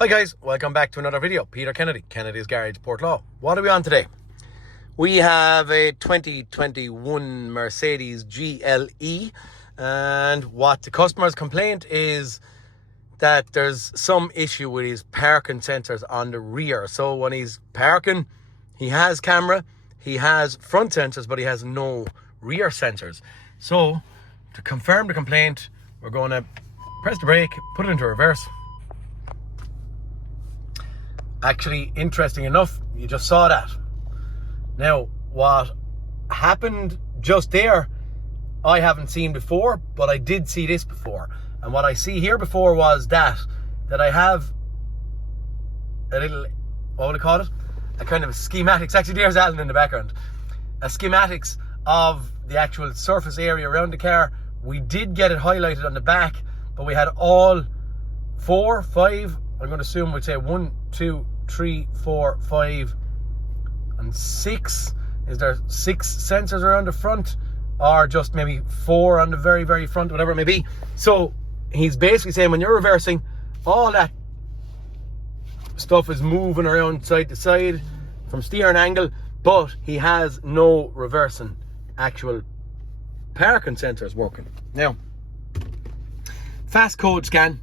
Hi guys, welcome back to another video. Peter Kennedy, Kennedy's Garage, Portlaw. What are we on today? We have a 2021 Mercedes GLE, and what the customer's complaint is that there's some issue with his parking sensors on the rear. So when he's parking, he has camera, he has front sensors, but he has no rear sensors. So to confirm the complaint, we're going to press the brake, put it into reverse. Actually, interesting enough, you just saw that. Now, what happened just there, I haven't seen before, but I did see this before. And what I see here before was that I have a little, what would I call it? A kind of schematics. Actually, there's Alan in the background. A schematics of the actual surface area around the car. We did get it highlighted on the back, but we had all 4, 5, I'm going to assume we'd say 1, 2, 3, 4, 5, and 6. Is there 6 sensors around the front, or just maybe 4 on the very, very front, whatever it may be? So he's basically saying when you're reversing, all that stuff is moving around side to side from steering angle, but he has no reversing actual parking sensors working. Now, fast code scan.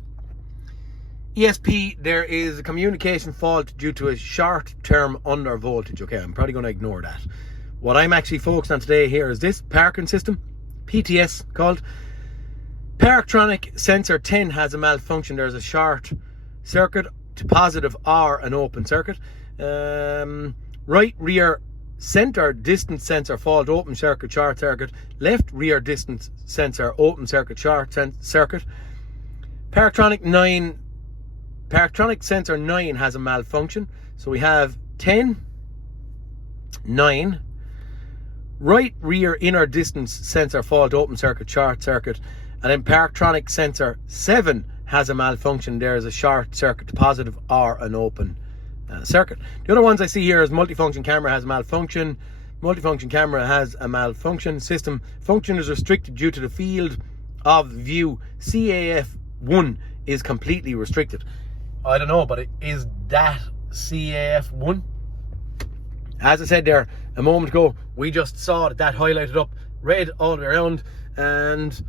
ESP, there is a communication fault due to a short-term under voltage. Okay, I'm probably going to ignore that. What I'm actually focused on today here is this parking system, PTS called. Parktronic sensor 10 has a malfunction. There's a short circuit to positive or an open circuit. Right rear center distance sensor fault, open circuit, short circuit. Left rear distance sensor, open circuit, short circuit. Parktronic sensor 9 has a malfunction. So we have 10, 9, right rear inner distance sensor fault, open circuit, short circuit. And then Parktronic sensor 7 has a malfunction. There is a short circuit, positive or an open circuit. The other ones I see here is multifunction camera has a malfunction. Multifunction camera has a malfunction. System function is restricted due to the field of view. CAF1 is completely restricted. I don't know, but is that CAF1? As I said there a moment ago, we just saw that highlighted up, red all the way around. And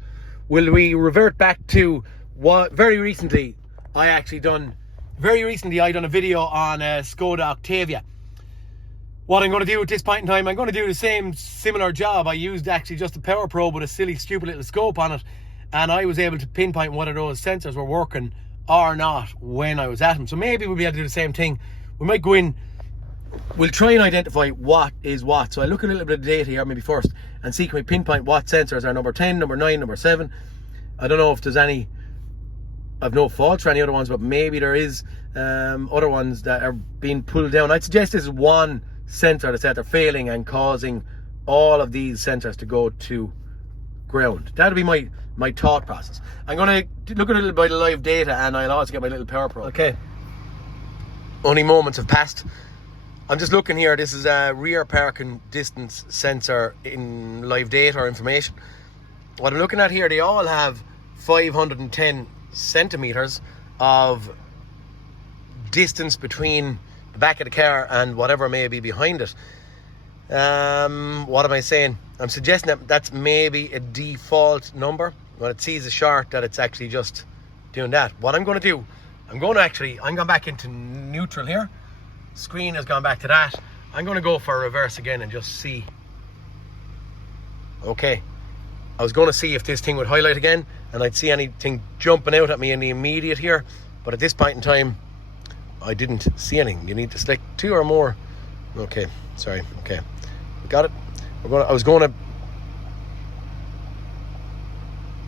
will we revert back to what very recently I done a video on Skoda Octavia. What I'm going to do at this point in time, I'm going to do the similar job. I used actually just a power probe with a silly stupid little scope on it, and I was able to pinpoint whether those sensors were working or not when I was at them. So maybe we'll be able to do the same thing. We might go in, we'll try and identify what is what. So I look at a little bit of data here maybe first and see, can we pinpoint what sensors are number 10, number 9, number 7. I don't know if there's any, I've no faults for any other ones, but maybe there is other ones that are being pulled down. I'd suggest this is one sensor that's either failing and causing all of these sensors to go to ground. That'll be my thought process. I'm going to look at a little bit of live data, and I'll also get my little power probe. Okay. Only moments have passed. I'm just looking here. This is a rear parking distance sensor in live data or information. What I'm looking at here, they all have 510 centimeters of distance between the back of the car and whatever may be behind it. What am I saying? I'm suggesting that that's maybe a default number. When it sees a short, that it's actually just doing that. What I'm going to do, I'm going back into neutral here. Screen has gone back to that. I'm going to go for reverse again and just see. Okay. I was going to see if this thing would highlight again and I'd see anything jumping out at me in the immediate here. But at this point in time, I didn't see anything. You need to select 2 or more. Okay. Sorry. Okay. Got it. I was going to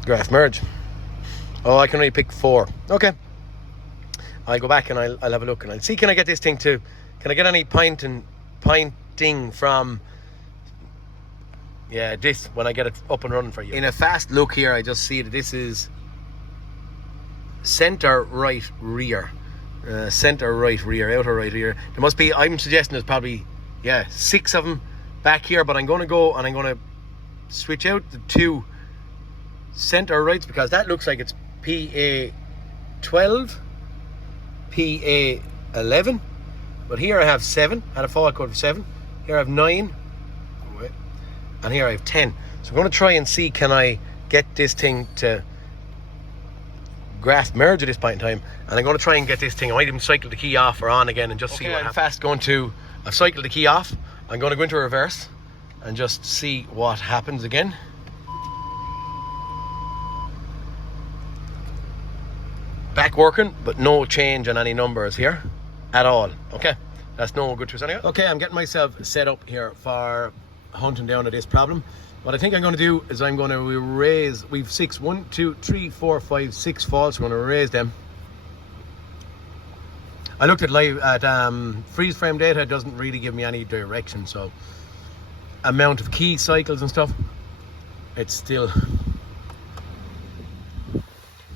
graph merge. Oh, I can only pick 4. Okay. I'll go back and I'll have a look and I'll see, can I get this thing to, can I get any pointing from, yeah, this, when I get it up and running for you. In a fast look here, I just see that this is center right rear. Center right rear, outer right rear. There must be, I'm suggesting there's probably, 6 of them back here, but I'm going to go and I'm going to switch out the 2 center rights because that looks like it's PA12. PA11, but here I have 7, had a fault code of 7. Here I have 9, and here I have 10. So I'm going to try and see, can I get this thing to grasp merge at this point in time, and I'm going to try and get this thing, I might even cycle the key off or on again and just see what happens. I've cycled the key off, I'm going to go into reverse and just see what happens again. Back working, but no change on any numbers here at all. Okay, that's no good to us anyway. Okay, I'm getting myself set up here for hunting down at this problem. What I think I'm going to do is I'm going to erase, we've 6, 1, 2, 3, 4, 5, 6 faults. We're going to erase them. I looked at freeze frame data. It doesn't really give me any direction, so amount of key cycles and stuff, it's still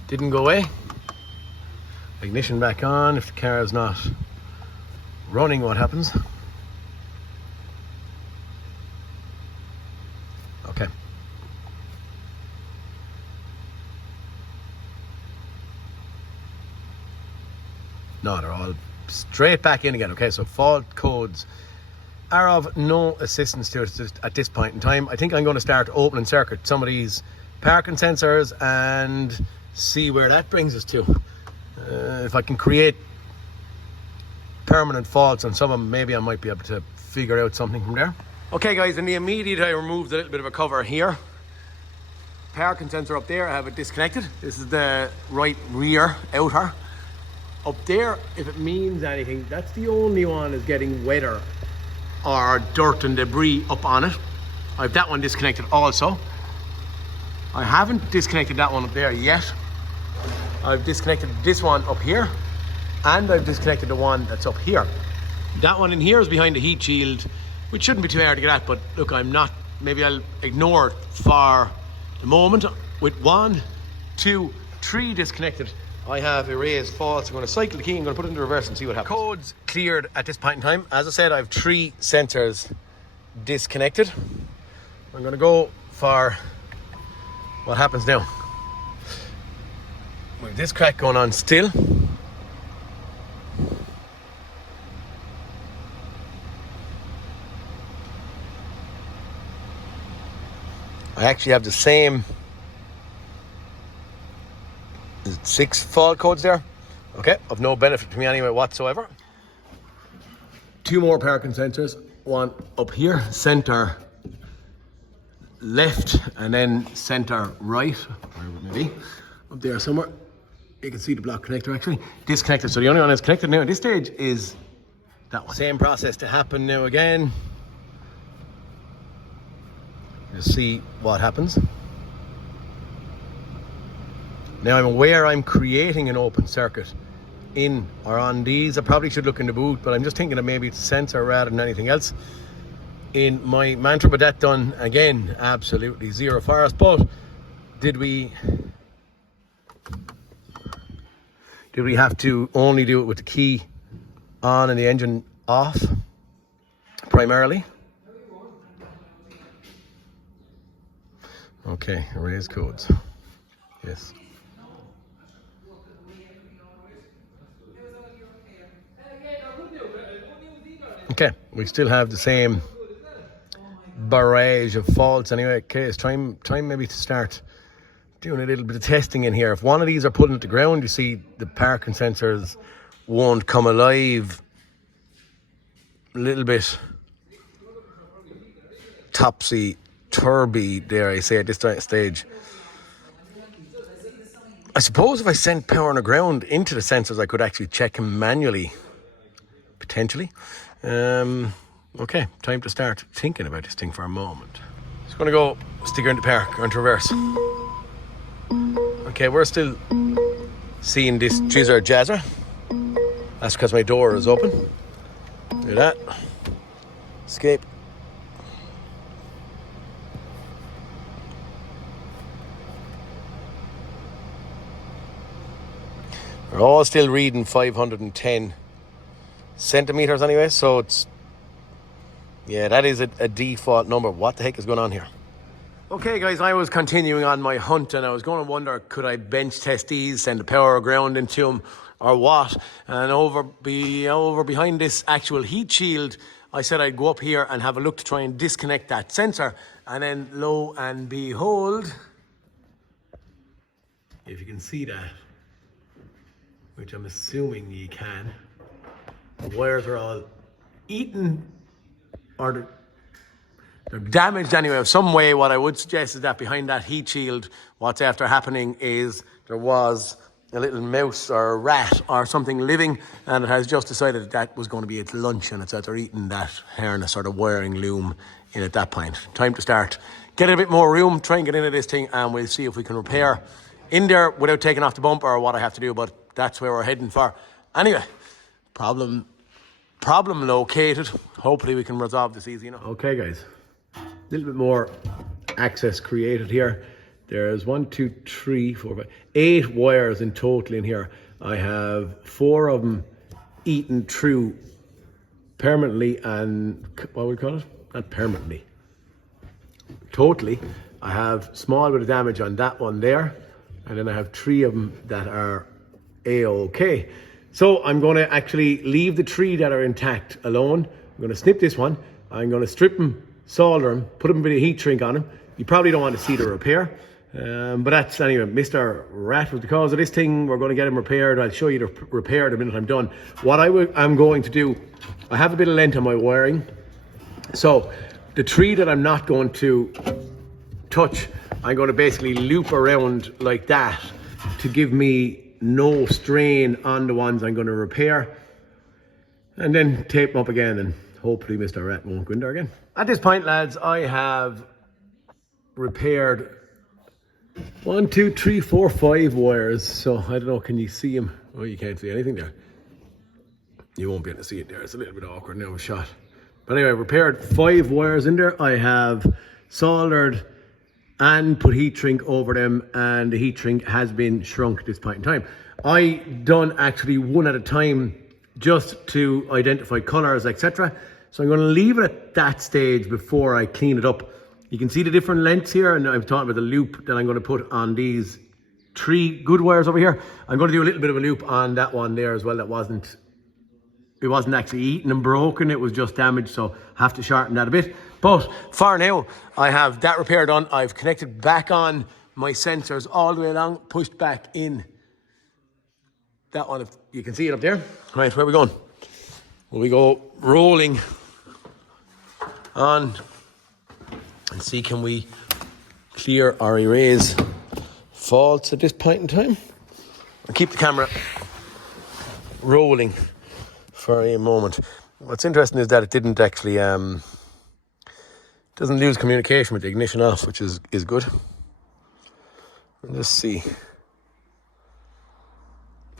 didn't go away. Ignition back on. If the car is not running, what happens? Okay. No, they're all straight back in again. Okay, so fault codes are of no assistance to us at this point in time. I think I'm going to start opening circuit some of these parking sensors and see where that brings us to. If I can create permanent faults on some of them, maybe I might be able to figure out something from there. Okay guys, in the immediate I removed a little bit of a cover here. Parking sensor up there, I have it disconnected. This is the right rear outer. Up there, if it means anything, that's the only one is getting weather or dirt and debris up on it. I have that one disconnected also. I haven't disconnected that one up there yet. I've disconnected this one up here, and I've disconnected the one that's up here. That one in here is behind the heat shield, which shouldn't be too hard to get at, but look, maybe I'll ignore it for the moment. With 1, 2, 3 disconnected, I have erased faults. I'm going to cycle the key, I'm going to put it into reverse and see what happens. Codes cleared at this point in time. As I said, I have 3 sensors disconnected. I'm going to go for what happens now. With this crack going on still. I actually have the same 6 fault codes there. Okay, of no benefit to me anyway whatsoever. 2 more parking sensors. One up here, center left, and then center right. Where would it be? Up there somewhere. You can see the block connector actually disconnected. So the only one that's connected now at this stage is that one. Same process to happen now again. Just see what happens. Now I'm aware I'm creating an open circuit in or on these. I probably should look in the boot, but I'm just thinking that maybe it's a sensor rather than anything else in my mantra. But that done again, absolutely zero for us. But did we have to only do it with the key on and the engine off primarily? Okay, erase codes. Yes. Okay, we still have the same barrage of faults anyway. Okay, it's time maybe to start doing a little bit of testing in here. If one of these are pulling at the ground, you see the parking sensors won't come alive. A little bit topsy-turvy, dare I say, at this stage. I suppose if I sent power on the ground into the sensors, I could actually check them manually, potentially. Okay, time to start thinking about this thing for a moment. Just going to go stick her into park, or into reverse. Okay, we're still seeing this jizzer jazzer. That's because my door is open. Do that. Escape. We're all still reading 510 centimeters anyway, so it's, yeah, that is a default number. What the heck is going on here? Okay guys, I was continuing on my hunt and I was going to wonder, could I bench test these, send the power ground into them? or what. And over behind this actual heat shield, I said I'd go up here and have a look to try and disconnect that sensor. And then lo and behold, if you can see that, which I'm assuming you can, the wires are all eaten, or they're damaged anyway of some way. What I would suggest is that behind that heat shield, what's after happening is there was a little mouse or a rat or something living, and it has just decided that that was going to be its lunch, and it's after eating that harness or the wiring loom in at that point. Time to start. Get a bit more room, try and get into this thing, and we'll see if we can repair in there without taking off the bumper or what I have to do, but that's where we're heading for. Anyway, problem located. Hopefully we can resolve this easy enough. Okay guys, a little bit more access created here. There's 1, 2, 3, 4, 5, 8 wires in total in here. I have 4 of them eaten through permanently, and what would we call it? Not permanently. Totally. I have small bit of damage on that one there, and then I have 3 of them that are A-OK. So I'm going to actually leave the 3 that are intact alone. I'm going to snip this one. I'm going to strip them, solder them, put a bit of heat shrink on them. You probably don't want to see the repair. But that's, anyway, Mr. Rat was the cause of this thing. We're going to get him repaired. I'll show you the repair the minute I'm done. What I'm going to do, I have a bit of length on my wiring. So the 3 that I'm not going to touch, I'm going to basically loop around like that to give me no strain on the ones I'm going to repair, and then tape them up again, and hopefully Mr. Rat won't go in there again. At this point, lads, I have repaired 1, 2, 3, 4, 5 wires. So I don't know, can you see them? Oh, you can't see anything there. You won't be able to see it there. It's a little bit awkward now, shot. But anyway, I repaired 5 wires in there. I have soldered and put heat shrink over them, and the heat shrink has been shrunk at this point in time. I done actually one at a time just to identify colors, etc. So I'm going to leave it at that stage before I clean it up. You can see the different lengths here, and I'm talking about the loop that I'm going to put on these 3 good wires over here. I'm going to do a little bit of a loop on that one there as well. It wasn't actually eaten and broken, it was just damaged, so I have to shorten that a bit. But for now, I have that repair done. I've connected back on my sensors all the way along, pushed back in that one, if you can see it up there. Right, where are we going? Will we go rolling on and see, can we clear or erase faults at this point in time? I'll keep the camera rolling for a moment. What's interesting is that it didn't actually doesn't lose communication with the ignition off, which is good. Let's see.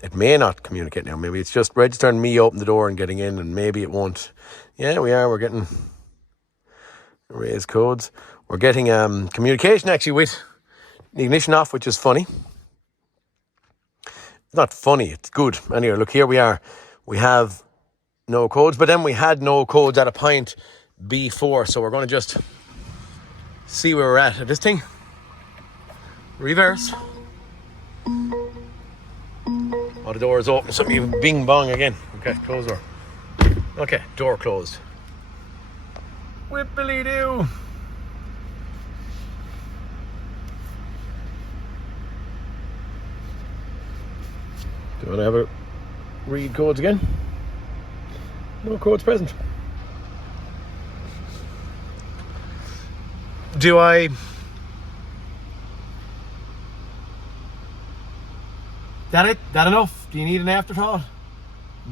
It may not communicate now. Maybe it's just registering me open the door and getting in, and maybe it won't. Yeah, we're getting erase codes. We're getting communication actually with the ignition off, which is funny. It's not funny, it's good. Anyway, look, here we are. We have no codes, but then we had no codes at a point before, so we're going to just see where we're at this thing. Reverse. Oh, the door is open. Something bing bong again. Okay, close door. Okay, door closed. Whippily do. Do you want to have a read codes again? No codes present. Do I... That it? That enough? Do you need an afterthought?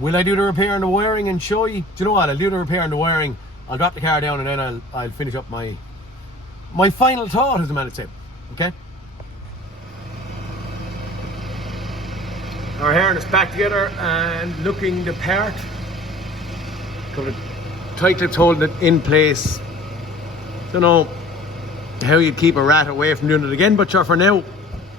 Will I do the repair on the wiring and show you? Do you know what? I'll do the repair on the wiring. I'll drop the car down, and then I'll finish up my final thought, as the man would say. Okay? Our harness back together and looking the part. Couple of tight clips holding it in place. Don't know how you'd keep a rat away from doing it again, but sure, for now,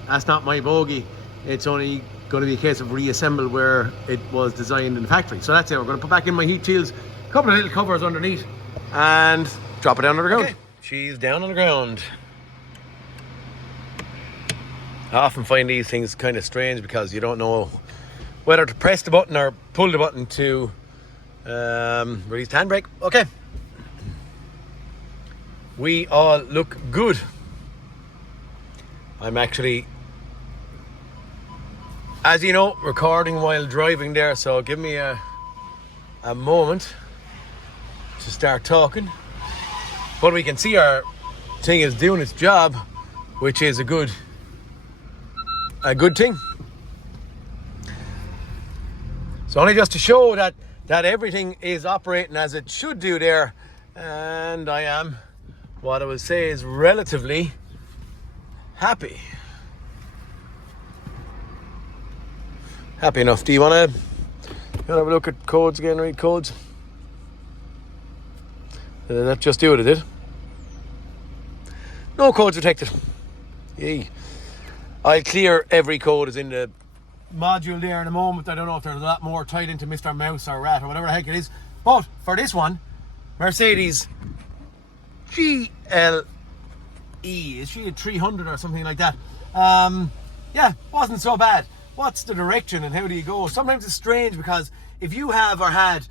that's not my bogey. It's only going to be a case of reassemble where it was designed in the factory. So that's it. We're going to put back in my heat shields, a couple of little covers underneath, and drop it down on the ground. Okay. She's down on the ground. I often find these things kind of strange because you don't know whether to press the button or pull the button to release the handbrake. Okay. We all look good. I'm actually, as you know, recording while driving there, so give me a moment to start talking. But we can see our thing is doing its job, which is a good thing. So only just to show that everything is operating as it should do there, and I am, what I would say, is relatively happy enough. Do you want to have a look at codes again? Read codes. Did that just do it? It did. No codes detected. Yay. I'll clear every code is in the module there in a moment. I don't know if there's a lot more tied into Mr. Mouse or Rat or whatever the heck it is. But for this one, Mercedes GLE, is she a 300 or something like that? Yeah, wasn't so bad. What's the direction and how do you go? Sometimes it's strange because if you have or had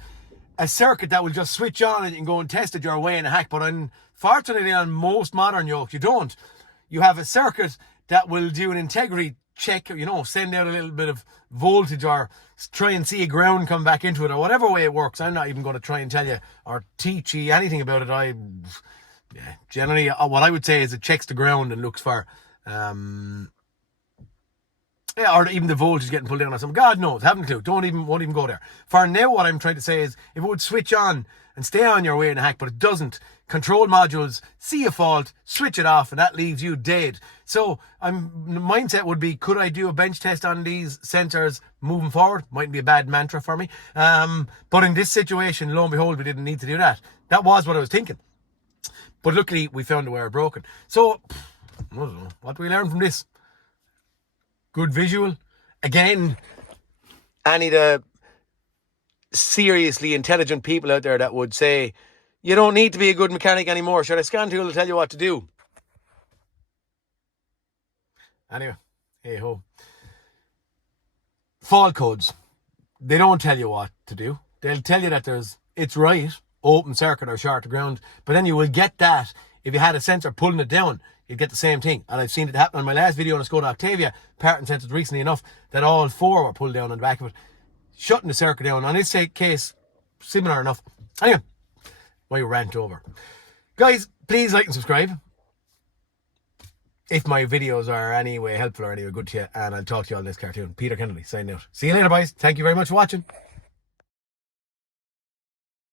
a circuit that will just switch on and you can go and test it your way in a hack, but unfortunately on most modern yokes you don't. You have a circuit that will do an integrity check, you know, send out a little bit of voltage or try and see a ground come back into it or whatever way it works. I'm not even going to try and tell you or teach you anything about it. Generally what I would say is it checks the ground and looks for or even the voltage getting pulled down or something. God knows, haven't a clue. Won't even go there. For now, what I'm trying to say is if it would switch on and stay on your way in a hack, but it doesn't, control modules see a fault, switch it off, and that leaves you dead. So the mindset would be, could I do a bench test on these sensors moving forward? Mightn't be a bad mantra for me. But in this situation, lo and behold, we didn't need to do that. That was what I was thinking. But luckily, we found the wire broken. So, I don't know, what do we learn from this? Good visual. Again, any of the seriously intelligent people out there that would say, you don't need to be a good mechanic anymore. Sure, a scan tool will tell you what to do. Anyway, hey ho. Fault codes. They don't tell you what to do. They'll tell you that it's right, open circuit or short to ground. But then you will get that if you had a sensor pulling it down. You'd get the same thing. And I've seen it happen on my last video on a Skoda Octavia, parting sensors recently enough that all four were pulled down on the back of it, shutting the circuit down. On this case, similar enough. Anyway, why you rant over. Guys, please like and subscribe if my videos are any way helpful or any way good to you. And I'll talk to you on this cartoon. Peter Kennedy, signing out. See you later, boys. Thank you very much for watching.